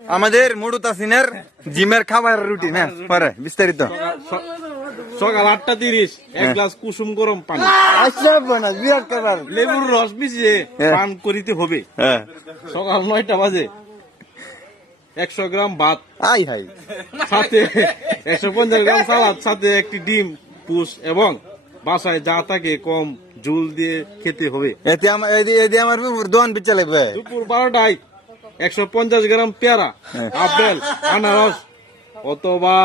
আমাদের মুডু তাসিনের জিমের খাবার রুটিন, হ্যাঁ পরে বিস্তারিত। সকাল 8:30 এক গ্লাস কুসুম গরম পানি আচ্ছা বোনা বিরাট খাবার, লেবুর রস মিশিয়ে পান করিতে হবে। হ্যাঁ সকাল 9টা বাজে 100 গ্রাম ভাত, আই হাই সাথে 150 গ্রাম সালাদ, সাথে একটি ডিম পুষ এবং বাসায় যা থাকে কম ঝুল দিয়ে খেতে হবে। এতে আমার দোয়ান পিচ্ছা লাগবে। দুপুর 12টায় 150 গ্রাম পেয়ারা, আপেল, আনারস অথবা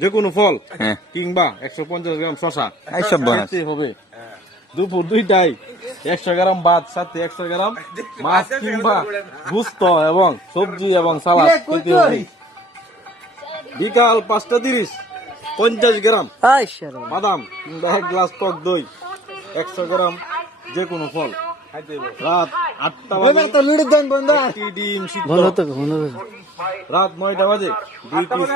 যে কোনো ফল হ্যাঁ। কিংবা 150 গ্রাম শশা এইসব বানাস। খেতে হবে। দুপুর 2টায় 100 গ্রাম ভাত, সাথে 100 গ্রাম মাছ কিংবা গুস্ত এবং সবজি এবং সালাদ খেতে হবে। বিকাল 5:30 50 গ্রাম বাদাম কিংবা 1 গ্লাস টক দই, 100 গ্রাম যে কোনো ফল। রাত 8টা বাজে একটি ডিম সিদ্ধ। রাত 9টা বাজে 2 পিস।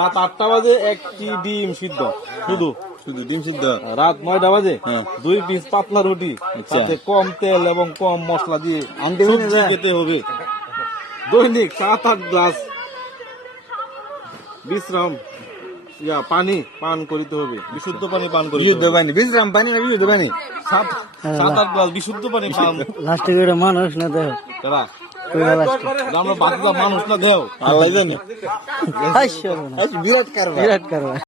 রাত 8টা বাজে একটি ডিম সিদ্ধ, শুধু শুধু ডিম সিদ্ধ। রাত 9টা বাজে হ্যাঁ। 2 পিস পাতলা রুটি, সাথে কম তেল এবং কম মশলা দিয়ে সবজি খেতে হবে। দৈনিক 7-8 গ্লাস বিশ্রাম পানি পান করিতে হবে, বিশুদ্ধ পানি পান করিতে বিশুদ্ধ হবে। পানি, বিশ্রাম পানি না বিশুদ্ধ পানি? 7-8 গ্লাস বিশুদ্ধ পানি পান। লাস্টে করে মানুষ না দেহ কেডা? আমরা বাকি মানুষ না দেও আল্লাহ জানে। হাস্য বিরাট কারবার। বিরাট কারবার।